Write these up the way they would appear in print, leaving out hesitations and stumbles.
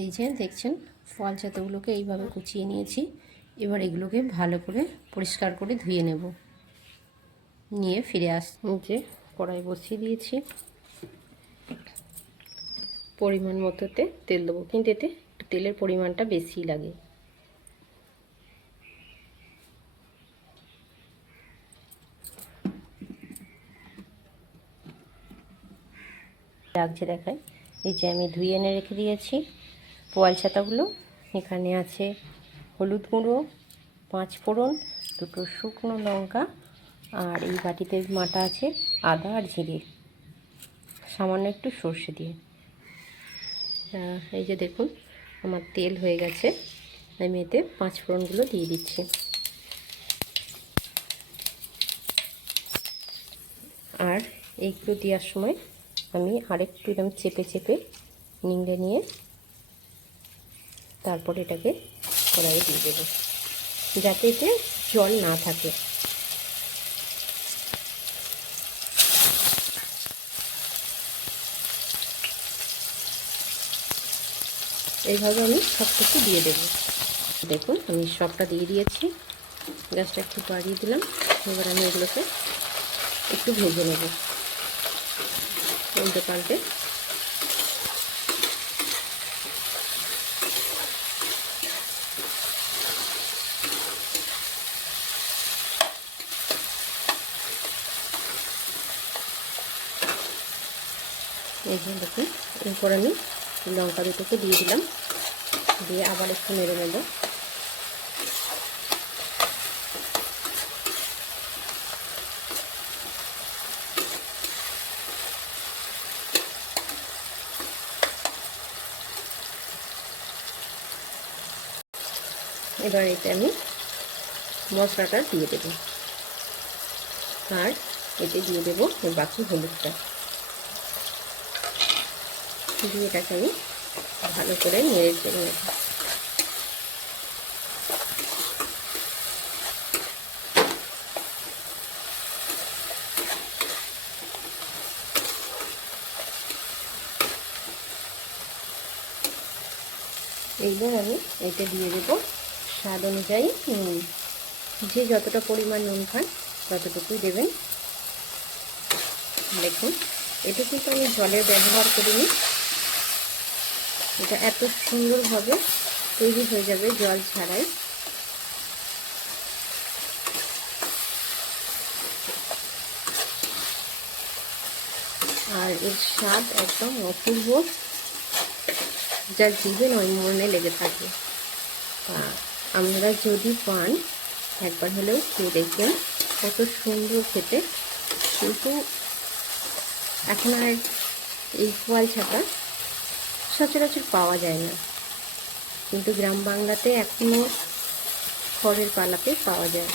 এই যে দেখছেন ফল ছাতুগুলোকে এইভাবে কুচিয়ে নিয়েছি। এবার এগুলোকে ভালো করে পরিষ্কার করে ধুয়ে নেব। নিয়ে ফিরে যে কড়াই বসিয়ে দিয়েছি। পরিমাণ মতোতে তেল দেবো, কিন্তু এতে তেলের পরিমাণটা বেশি লাগে। লাগছে দেখায়। এই যে আমি ধুয়ে এনে রেখে দিয়েছি পোয়াল ছাতাগুলো। এখানে আছে হলুদ গুঁড়ো, 5 ফোড়ন, 2টো শুকনো লঙ্কা, আর এই বাটিতে মাটা আছে আদা আর জিরে, সামান্য একটু সর্ষে দিয়ে। এই যে দেখুন আমার তেল হয়ে গেছে। আমি এতে 5 ফোড়নগুলো দিয়ে দিচ্ছি। আর এইগুলো দেওয়ার সময় আমি আরেকটু এরকম চেপে চেপে নিংড়ে নিয়ে তারপর এটাকে কড়াইয়ে দিয়ে দেবো, যাতে এতে জল না থাকে। এইভাবে আমি সব কিছু দিয়ে দেবো। দেখুন আমি সবটা দিয়ে দিয়েছি। গ্যাসটা একটু বাড়িয়ে দিলাম। এবার আমি এগুলোকে একটু ভেজে নেব উল্টে পাল্টে। এই যে দেখুন এরপর আমি লঙ্কা দুটোকে দিয়ে দিলাম, দিয়ে আবার একটু নেড়ে নেব। এবার এতে আমি মশলাটা দিয়ে দেব, আর এতে দিয়ে দেব বাকি হলুদটা দিয়ে এটাকে আমি ভালো করে নেড়ে চেড়ে নেব। এইবার আমি এতে দিয়ে দেব স্বাদ অনুযায়ী নুন। যে যতটা পরিমাণ নুন খান ততটুকুই দেবেন। দেখুন এটা কিন্তু আমি জলের ব্যবহার করিনি, এটা এত সুন্দরভাবে তৈরি হয়ে যাবে জল ছাড়াই। আর এর স্বাদ একদম অপূর্ব, যা জিভে নয় মনে লেগে থাকে। আপনারা যদি পান একবার হলেও খেয়ে দেখবেন, কত সুন্দর খেতে। কিন্তু এখন আর এই পোয়াল ছাতা সচরাচর পাওয়া যায় না, কিন্তু গ্রাম বাংলাতে এখনও খড়ের পালাতে পাওয়া যায়।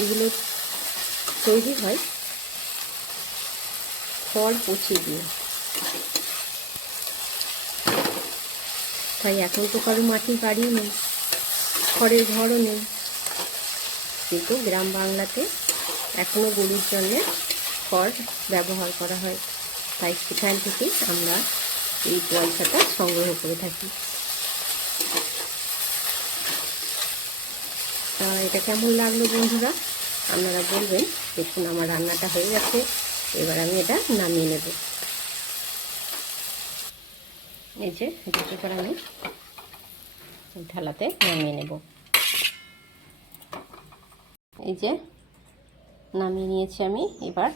এগুলো তৈরি হয় খড় পচিয়ে দিয়ে। তাই এখন তো কারো মাটির বাড়িও নেই, খড়ের ঘরও নেই, কিন্তু গ্রাম বাংলাতে এখনও গরুর জন্য খড় ব্যবহার করা হয়। তাই সেখান থেকে আমরা এই পোয়াল ছাতা সংগ্রহ করে থাকি। তা এটা কেমন লাগলো বন্ধুরা আপনারা বলবেন। দেখুন আমার রান্নাটা হয়ে গেছে, এবার আমি এটা নামিয়ে নেব। এই যে এবার আমি থালাতে নামিয়ে নেব। এই যে নামিয়ে নিয়েছি আমি। এবার